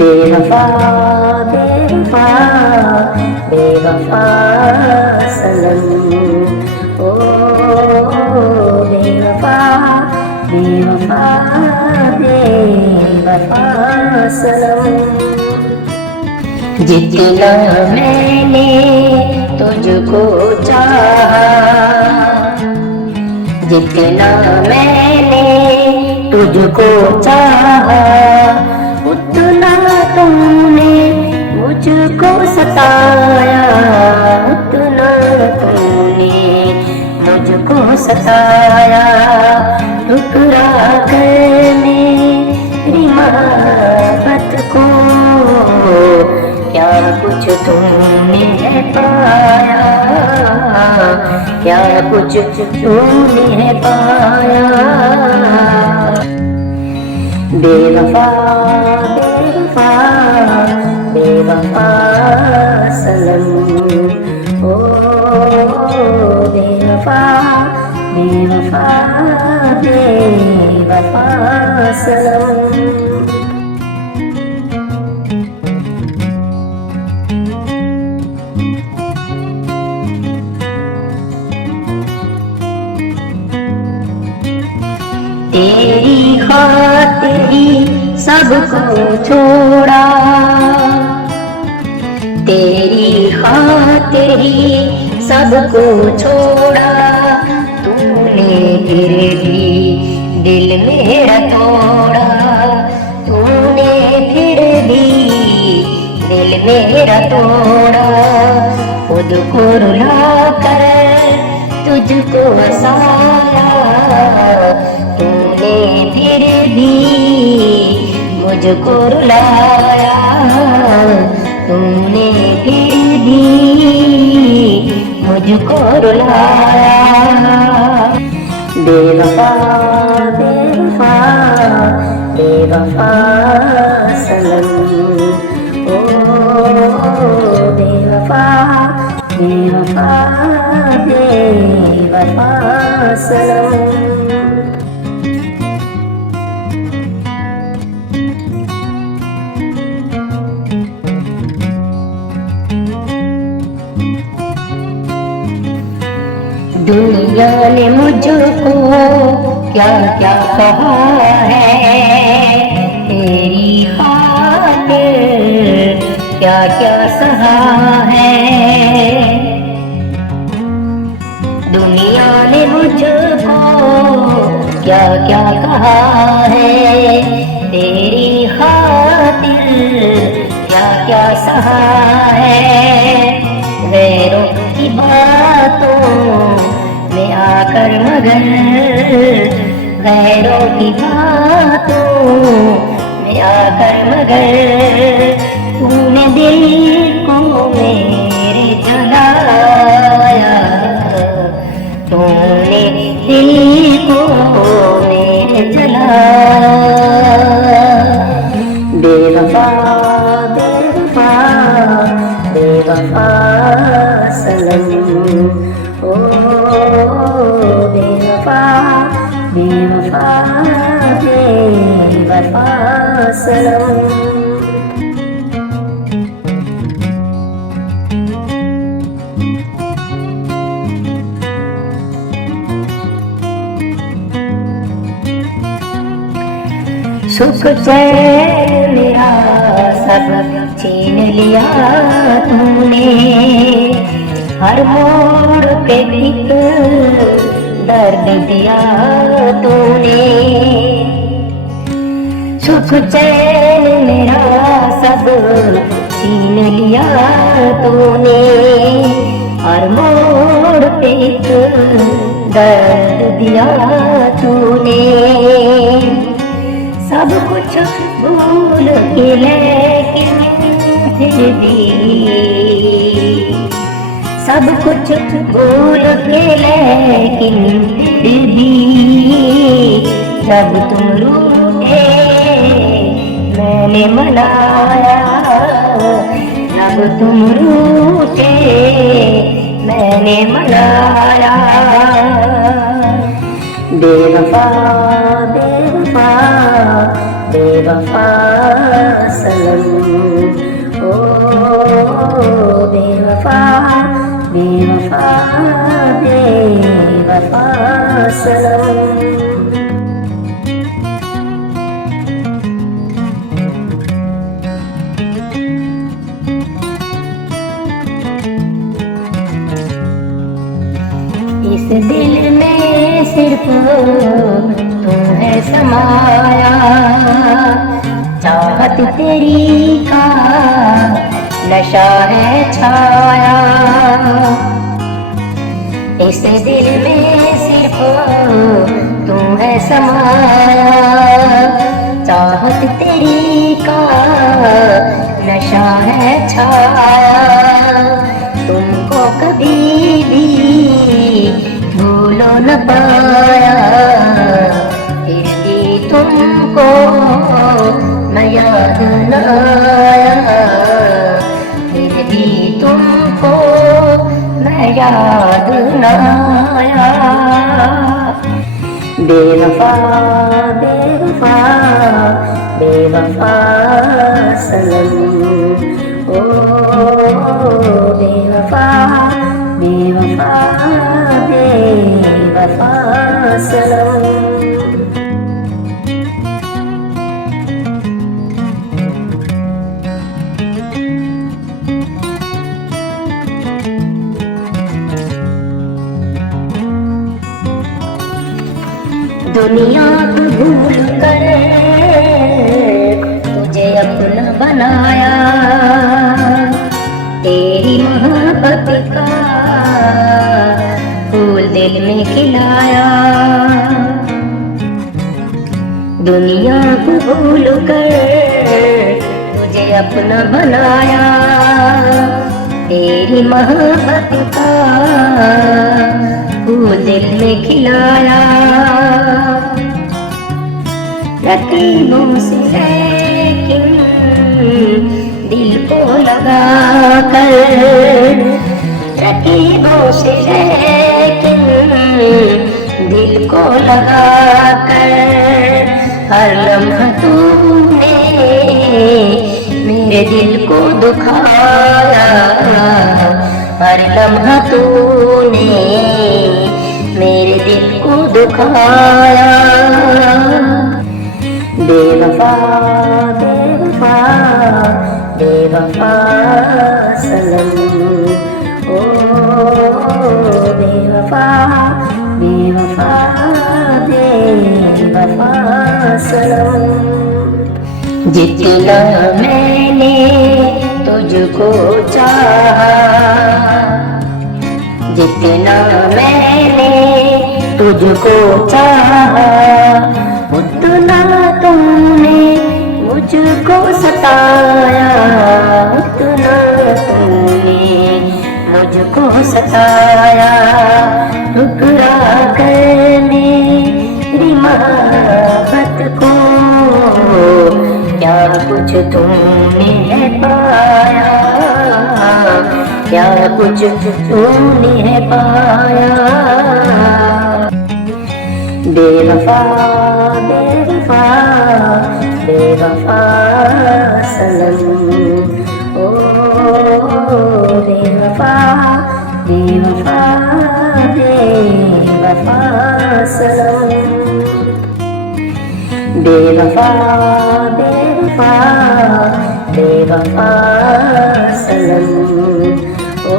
बेवफा बेवफा बेवफा सनम, ओ बेवफा बेवफा बेवफा सनम। जितना मैंने तुझको चाहा, जितना मैंने तुझको चाहा, उतना तुमने मुझको सताया, उतना तुमने मुझको सताया। ठुकरा कर मेरी मोहब्बत को, क्या कुछ तुमने पाया, क्या कुछ तुमने पाया। बेवफा बेवफा बेवफा सनम, ओ बेवफा बेवफा बेवफा सनम। तेरी खातिर ही सबको छोड़ा, तेरी खातिर ही सबको छोड़ा। तूने फिर भी दिल मेरा तोड़ा, तूने फिर भी दिल मेरा तोड़ा। खुद को रुला कर तुझको हंसाया, तूने फिर भी मुझको रुलाया, तूने फिर भी मुझको रुलाया। बेवफा बेवफा बेवफा सनम, ओ बेवफा बेवफा बेवफा सनम। दुनिया ने मुझको क्या क्या कहा है, तेरी खातिर क्या क्या सहा है। दुनिया ने मुझको क्या क्या कहा है, तेरी खातिर क्या क्या सहा है। गैरों की बातों में आकर मगर, गैरों की बातों में आकर मगर, तूने दिल को मेरे जलाया, तूने दिल को मेरे जलाया। बेवफा बेवफा बेवफा सनम, ओ बेवफा बेवफा बेवफा सनम। सुख चैन मेरा सब छीन लिया तूने, हर मोड़ पे एक दर्द दिया तूने। सुख चैन मेरा सब छीन लिया तूने, हर मोड़ पे एक दर्द दिया तूने। सब कुछ भूल के लेकिन फिर भी, सब कुछ भूल के लेकिन फिर भी, जब तुम रूठे मैंने मनाया, जब तुम रूठे मैंने मनाया। बेवफा बेवफा बेवफा सनम। ओ बेवफा बेवफा बेवफा सनम। इस दिल में सिर्फ तू है समाया, चाहत तेरी का नशा है छाया। इस दिल में सिर्फ तू है समाया, चाहत तेरी का नशा है छाया। तुमको कभी भी भूलो न पाया, फिर भी तुमको न याद न आया, फिर भी तुमको न याद न आया। बेवफा बेवफा बेवफा सनम। ओ बेवफा बेवफा बेवफा सनम। दुनिया को भूल कर तुझे अपना बनाया, तेरी मोहब्बत का फूल दिल में खिलाया। दुनिया को भूल कर तुझे अपना बनाया, तेरी मोहब्बत का फूल दिल में खिलाया। रकीबों से लेकिन दिल को लगा कर, रकीबों से लेकिन दिल को लगा कर, हर लम्हा तूने मेरे दिल को दुखाया, हर लम्हा तूने मेरे दिल को दुखाया। बेवफा बेवफा बेवफा सनम। ओ बेवफा बेवफा बेवफा सनम। जितना मैंने तुझको चाहा, जितना मैंने तुझको चाहा, उतना तुमने मुझको सताया, उतना तुमने मुझको सताया। ठुकरा कर मेरी मोहब्बत को क्या कुछ तुमने है पाया, क्या कुछ तुमने है पाया। बेवफा बेवफा बेवफा सनम। ओ बेवफा बेवफा बेवफा सनम। बेवफा बेवफा बेवफा सनम। ओ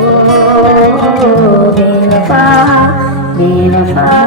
बेवफा बेवफा